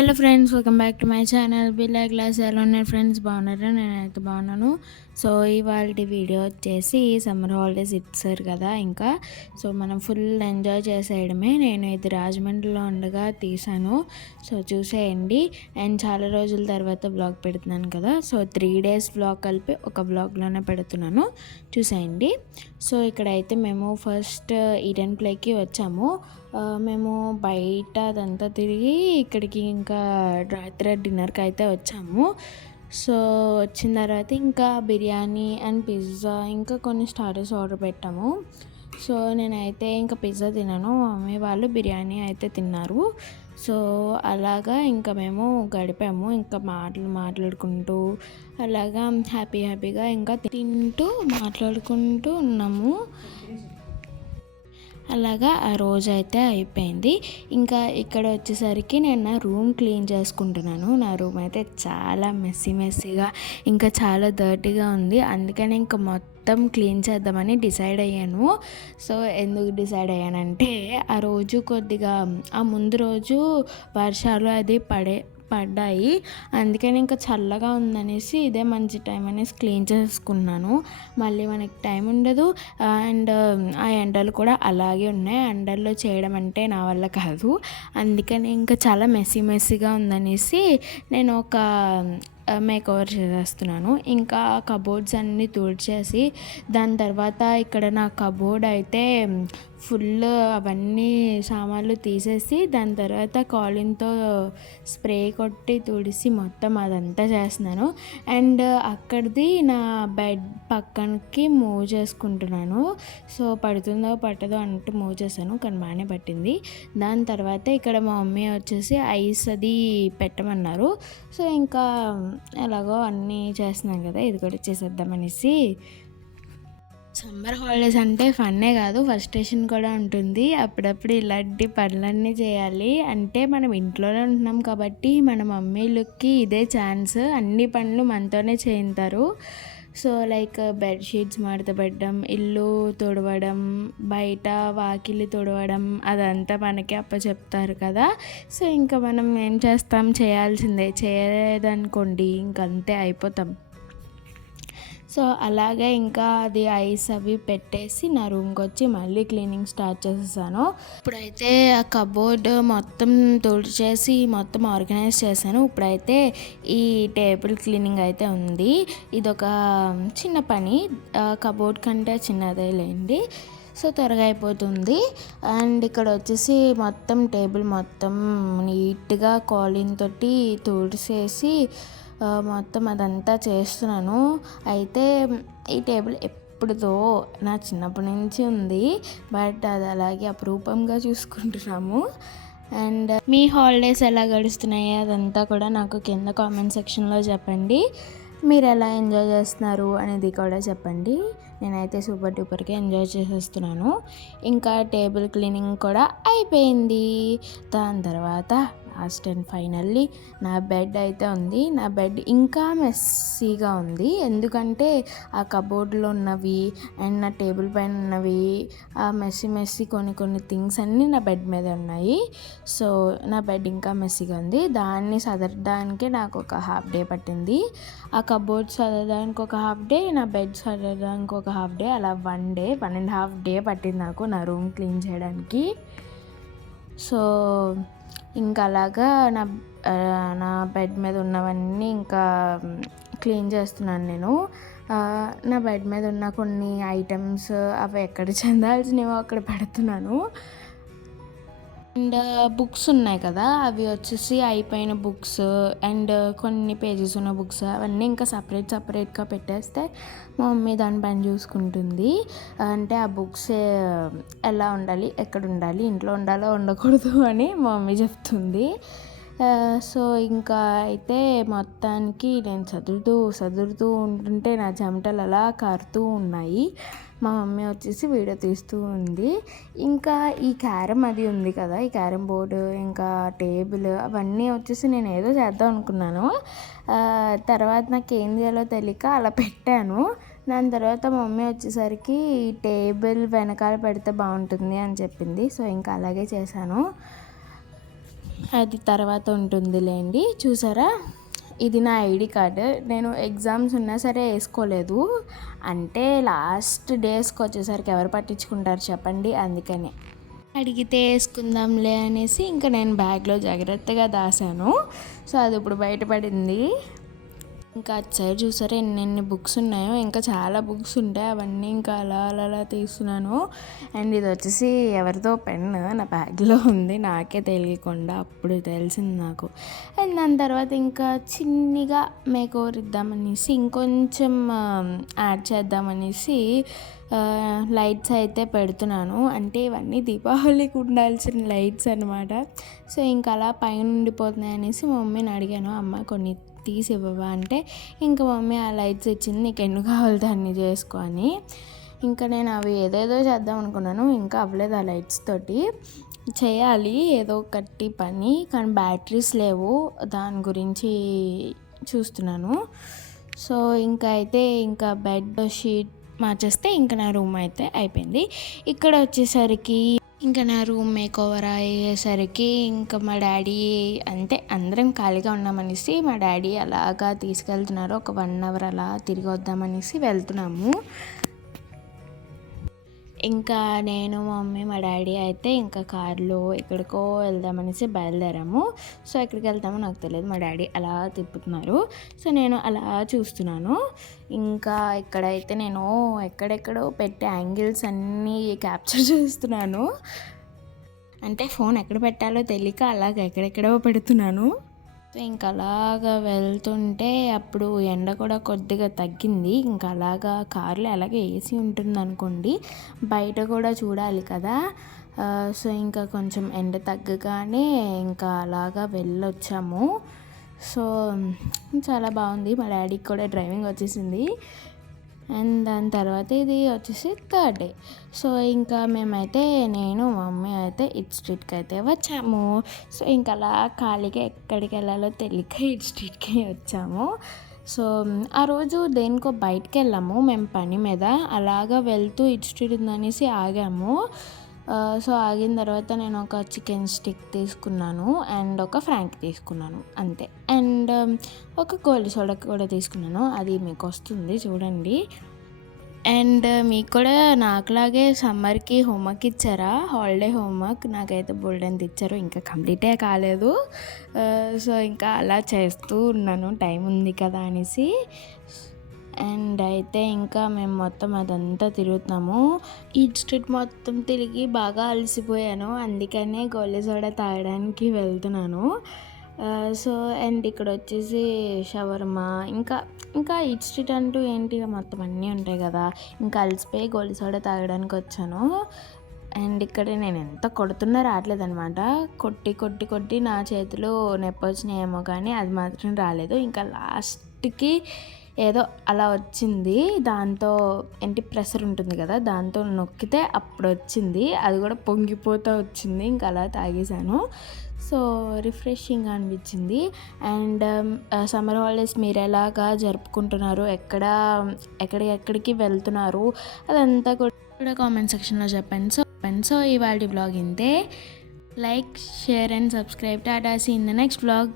Hello friends, welcome back to my channel Billa class. ఎలా ఉన్నారు friends? బాగున్నారా? నేనైతే బాగున్నాను. సో ఇవాళ వీడియో వచ్చేసి సమ్మర్ హాలిడేస్ ఇచ్చారు కదా, ఇంకా సో మనం ఫుల్ ఎంజాయ్ చేసేయడమే. నేను ఇది రాజమండ్రిలో ఉండగా తీసాను, సో చూసేయండి. అండ్ చాలా రోజుల తర్వాత బ్లాగ్ పెడుతున్నాను కదా, సో 3 days బ్లాగ్ కలిపి ఒక బ్లాగ్లోనే పెడుతున్నాను, చూసేయండి. సో ఇక్కడైతే మేము ఫస్ట్ ఈడెన్ ప్లేకి వచ్చాము. మేము బయట అదంతా తిరిగి ఇక్కడికి ఇంకా రాత్రి డిన్నర్కి అయితే వచ్చాము. సో వచ్చిన తర్వాత ఇంకా బిర్యానీ అండ్ పిజ్జా ఇంకా కొన్ని స్టార్టర్స్ ఆర్డర్ పెట్టాము. సో నేనైతే ఇంకా పిజ్జా తిన్నాను, మమ్మీ వాళ్ళు బిర్యానీ అయితే తిన్నారు. సో అలాగా ఇంకా మేము గడిపాము, ఇంకా మాట్లాడుకుంటూ అలాగా హ్యాపీగా ఇంకా తింటూ మాట్లాడుకుంటూ ఉన్నాము. అలాగా ఆ రోజు అయితే అయిపోయింది. ఇంకా ఇక్కడ వచ్చేసరికి నేను నా రూమ్ క్లీన్ చేసుకుంటున్నాను. నా రూమ్ అయితే చాలా మెస్సీగా ఇంకా చాలా డర్టీగా ఉంది. అందుకని ఇంకా మొత్తం క్లీన్ చేద్దామని డిసైడ్ అయ్యాను. సో ఎందుకు డిసైడ్ అయ్యానంటే, ఆ రోజు కొద్దిగా ఆ ముందు రోజు వర్షాలు అది పడ్డాయి. అందుకని ఇంకా చల్లగా ఉందనేసి ఇదే మంచి టైం అనేసి క్లీన్ చేసుకున్నాను. మళ్ళీ మనకి టైం ఉండదు. అండ్ ఆ ఎండలు కూడా అలాగే ఉన్నాయి. ఎండల్లో చేయడం అంటే నా వల్ల కాదు. అందుకని ఇంకా చాలా మెస్సీగా ఉందనేసి నేను ఒక మేక్ ఓవర్ చేసేస్తున్నాను. ఇంకా కబోర్డ్స్ అన్నీ తుడిచేసి దాని తర్వాత ఇక్కడ నా కబోర్డ్ అయితే ఫుల్ అవన్నీ సామాన్లు తీసేసి దాని తర్వాత కాలిన్తో స్ప్రే కొట్టి తుడిసి మొత్తం అదంతా చేస్తున్నాను. అండ్ అక్కడిది నా బెడ్ పక్కనకి మూవ్ చేసుకుంటున్నాను. సో పడుతుందో పట్టదో అంటూ మూవ్ చేశాను, కానీ బాగానే పట్టింది. దాని తర్వాత ఇక్కడ మా మమ్మీ వచ్చేసి ఐస్ అది పెట్టమన్నారు. సో ఇంకా ఎలాగో అన్నీ చేస్తున్నాను కదా, ఇది కూడా చేసేద్దామనేసి. సమ్మర్ హాలిడేస్ అంటే ఫన్నే కాదు, ఫ్రస్ట్రేషన్ కూడా ఉంటుంది. అప్పుడప్పుడు ఇలాంటి పనులన్నీ చేయాలి. అంటే మనం ఇంట్లోనే ఉంటున్నాం కాబట్టి మన మమ్మీలకి ఇదే ఛాన్స్, అన్ని పనులు మనతోనే చేయింటారు. సో లైక్ బెడ్షీట్స్ మడత పెట్టడం, ఇల్లు తుడవడం, బయట వాకిలి తుడవడం, అదంతా మనకి చెప్తారు కదా. సో ఇంకా మనం ఏం చేస్తాం, చేయాల్సిందే. చేయలేదనుకోండి ఇంకంతే అయిపోతాం. సో అలాగే ఇంకా అది ఐస్ అవి పెట్టేసి నా రూమ్కి వచ్చి మళ్ళీ క్లీనింగ్ స్టార్ట్ చేసేసాను. ఇప్పుడైతే ఆ కబోర్డ్ మొత్తం తుడిచేసి మొత్తం ఆర్గనైజ్ చేశాను. ఇప్పుడైతే ఈ టేబుల్ క్లీనింగ్ అయితే ఉంది. ఇదొక చిన్న పని, కబోర్డ్ కంటే చిన్నదే లేండి. సో త్వరగా అయిపోతుంది. అండ్ ఇక్కడ వచ్చేసి మొత్తం టేబుల్ మొత్తం నీట్గా కాలిన్ తోటి తుడిసేసి మొత్తం అదంతా చేస్తున్నాను. అయితే ఈ టేబుల్ ఎప్పుడుదో నా చిన్నప్పటి నుంచి ఉంది, బట్ అది అలాగే అపురూపంగా చూసుకుంటున్నాము. అండ్ మీ హాలిడేస్ ఎలా గడుస్తున్నాయి అదంతా కూడా నాకు కింద కామెంట్ సెక్షన్లో చెప్పండి. మీరు ఎలా ఎంజాయ్ చేస్తున్నారు అనేది కూడా చెప్పండి. నేనైతే సూపర్ డూపర్గా ఎంజాయ్ చేసేస్తున్నాను. ఇంకా టేబుల్ క్లీనింగ్ కూడా అయిపోయింది. దాని తర్వాత లాస్ట్ అండ్ ఫైనల్లీ నా బెడ్ అయితే ఉంది. నా బెడ్ ఇంకా మెస్సీగా ఉంది, ఎందుకంటే ఆ కబోర్డ్లో ఉన్నవి అండ్ నా టేబుల్ పైన ఉన్నవి ఆ మెస్సీ కొన్ని థింగ్స్ అన్నీ నా బెడ్ మీద ఉన్నాయి. సో నా బెడ్ ఇంకా మెస్సీగా ఉంది. దాన్ని సదరడానికి నాకు ఒక హాఫ్ డే పట్టింది. ఆ కబోర్డ్ సదరడానికి ఒక హాఫ్ డే, నా బెడ్ సదరడానికి ఒక హాఫ్ డే, అలా 1.5 డే పట్టింది నాకు నా రూమ్ క్లీన్ చేయడానికి. సో ఇంకా అలాగా నా బెడ్ మీద ఉన్నవన్నీ ఇంకా క్లీన్ చేస్తున్నాను నేను. నా బెడ్ మీద ఉన్న కొన్ని ఐటమ్స్ అవి ఎక్కడ చెందాల్సినవో అక్కడ పెడుతున్నాను. అండ్ బుక్స్ ఉన్నాయి కదా, అవి వచ్చేసి అయిపోయిన బుక్స్ అండ్ కొన్ని పేజెస్ ఉన్న బుక్స్ అవన్నీ ఇంకా సపరేట్గా పెట్టేస్తే మా మమ్మీ దాని పని చూసుకుంటుంది. అంటే ఆ బుక్స్ ఎలా ఉండాలి, ఎక్కడ ఉండాలి, ఇంట్లో ఉండాలో ఉండకూడదు అని మా మమ్మీ చెప్తుంది. సో ఇంకా అయితే మొత్తానికి నేను చదువుతూ ఉంటుంటే నా చెమటలు అలా కారుతూ ఉన్నాయి. మా మమ్మీ వచ్చేసి వీడియో తీస్తూ ఉంది. ఇంకా ఈ క్యారమ్ అది ఉంది కదా, ఈ క్యారమ్ బోర్డు ఇంకా టేబుల్ అవన్నీ వచ్చేసి నేను ఏదో చేద్దాం అనుకున్నాను. తర్వాత నాకు ఏం చేయాలో తెలియక అలా పెట్టాను. దాని తర్వాత మా మమ్మీ వచ్చేసరికి టేబుల్ వెనకాల పెడితే బాగుంటుంది అని చెప్పింది. సో ఇంకా అలాగే చేశాను. అది తర్వాత ఉంటుందిలేండి. చూసారా, ఇది నా ఐడి కార్డు. నేను ఎగ్జామ్స్ ఉన్నా సరే వేసుకోలేదు, అంటే లాస్ట్ డేస్కి వచ్చేసరికి ఎవరు పట్టించుకుంటారు చెప్పండి, అందుకనే అడిగితే వేసుకుందాంలే అనేసి ఇంకా నేను బ్యాగ్లో జాగ్రత్తగా దాసాను. సో అది ఇప్పుడు బయటపడింది. ఇంకా అటు సైడ్ చూసారా ఎన్ని బుక్స్ ఉన్నాయో, ఇంకా చాలా బుక్స్ ఉంటాయి, అవన్నీ ఇంకా అలా అలా అలా తీస్తున్నాను. అండ్ ఇది వచ్చేసి ఎవరిదో పెన్ నా బ్యాగ్లో ఉంది, నాకే తెలియకుండా అప్పుడు తెలిసింది నాకు. అండ్ దాని తర్వాత ఇంకా చిన్నగా మేక్ ఓవర్ ఇద్దామనేసి ఇంకొంచెం యాడ్ చేద్దామనేసి లైట్స్ అయితే పెడుతున్నాను. అంటే ఇవన్నీ దీపావళికి ఉండాల్సిన లైట్స్ అనమాట. సో ఇంకా అలా పైన ఉండిపోతున్నాయి అనేసి మా మమ్మీని అడిగాను, అమ్మ కొన్ని తీసి ఇవ్వవా అంటే ఇంకా మమ్మీ ఆ లైట్స్ ఇచ్చింది, నీకు ఎన్ని కావాలి దాన్ని చేసుకో అని. ఇంకా నేను అవి ఏదేదో చేద్దాం అనుకున్నాను, ఇంకా అవ్వలేదు ఆ లైట్స్ తోటి. చేయాలి ఏదో ఒకటి పని, కానీ బ్యాటరీస్ లేవు, దాని గురించి చూస్తున్నాను. సో ఇంకా అయితే ఇంకా బెడ్ షీట్ మార్చేస్తే ఇంకా నా రూమ్ అయితే అయిపోయింది. ఇక్కడ వచ్చేసరికి ఇంకా నా రూమ్ మేక్ ఓవర్ అయ్యేసరికి ఇంకా మా డాడీ, అంటే అందరం ఖాళీగా ఉన్నామనేసి మా డాడీ అలాగా తీసుకెళ్తున్నారు, ఒక 1 అవర్ అలా తిరిగి వద్దామనేసి వెళ్తున్నాము. ఇంకా నేను మా మమ్మీ మా డాడీ అయితే ఇంకా కార్లో ఎక్కడికో వెళ్దామనేసి బయలుదేరాము. సో ఎక్కడికి వెళ్తామో నాకు తెలియదు, మా డాడీ అలా తిప్పుతున్నారు. సో నేను అలా చూస్తున్నాను. ఇంకా ఇక్కడైతే నేను ఎక్కడెక్కడో పెట్టే యాంగిల్స్ అన్నీ క్యాప్చర్ చేస్తున్నాను. అంటే ఫోన్ ఎక్కడ పెట్టాలో తెలియక అలాగ ఎక్కడెక్కడో పెడుతున్నాను. సో ఇంకా అలాగా వెళ్తుంటే అప్పుడు ఎండ కూడా కొద్దిగా తగ్గింది. ఇంకా అలాగా కార్లో అలాగే ఏసీ ఉంటుంది అనుకోండి, బయట కూడా చూడాలి కదా. సో ఇంకా కొంచెం ఎండ తగ్గగానే ఇంకా అలాగా వెళ్ళొచ్చాము. సో చాలా బాగుంది, మా డాడీకి కూడా డ్రైవింగ్ వచ్చేసింది. అండ్ దాని తర్వాత ఇది వచ్చేసి 3rd డే. సో ఇంకా మేమైతే నేను మా మమ్మీ అయితే ఇట్ స్ట్రీట్కి అయితే వచ్చాము. సో ఇంకా అలా ఖాళీగా ఎక్కడికి వెళ్ళాలో తెలియక ఇట్ స్ట్రీట్కి వచ్చాము. సో ఆ రోజు దేనికో బయటకు వెళ్ళాము మేము పని మీద, అలాగా వెళ్తూ ఇట్ స్ట్రీట్ ఉందనేసి ఆగాము. సో ఆగిన తర్వాత నేను ఒక చికెన్ స్టిక్ తీసుకున్నాను అండ్ ఒక ఫ్రాంక్ తీసుకున్నాను అంతే. అండ్ ఒక గోల్డ్ సోడా కూడా తీసుకున్నాను, అది మీకు వస్తుంది చూడండి. అండ్ మీకు కూడా నాకులాగే సమ్మర్కి హోంవర్క్ ఇచ్చారా, హాలిడే హోంవర్క్? నాకైతే బోల్డెంత ఇచ్చారు, ఇంకా కంప్లీటే కాలేదు. సో ఇంకా అలా చేస్తూ ఉన్నాను, టైం ఉంది కదా అనేసి. అండ్ అయితే ఇంకా మేము మొత్తం అదంతా తిరుగుతున్నాము. ఈ స్ట్రీట్ మొత్తం తిరిగి బాగా అలసిపోయాను, అందుకనే గోలీ సోడా తాగడానికి వెళ్తున్నాను. సో అండ్ ఇక్కడ వచ్చేసి షవర్మా, ఇంకా ఈ స్ట్రీట్ అంటూ ఏంటి మొత్తం అన్నీ ఉంటాయి కదా. ఇంకా అలసిపోయి గోలీ సోడా తాగడానికి వచ్చాను. అండ్ ఇక్కడ నేను ఎంత కొడుతున్నా రావట్లేదనమాట, కొట్టి కొట్టి కొట్టి నా చేతిలో నొప్పి వచ్చినాయేమో కానీ అది మాత్రం రాలేదు. ఇంకా లాస్ట్కి ఏదో అలా వచ్చింది, దాంతో ఏంటి ప్రెషర్ ఉంటుంది కదా, దాంతో నొక్కితే అప్పుడు వచ్చింది, అది కూడా పొంగిపోతూ వచ్చింది. ఇంకా అలా తాగేశాను. సో రిఫ్రెషింగ్గా అనిపించింది. అండ్ సమ్మర్ హాలిడేస్ మీరు ఎలాగా జరుపుకుంటున్నారు, ఎక్కడికి వెళ్తున్నారు, అదంతా కూడా కామెంట్ సెక్షన్లో చెప్పండి. సో ఇవాళ వ్లాగ్ ఇంతే. Like, share and subscribe. Tata, see in the next vlog.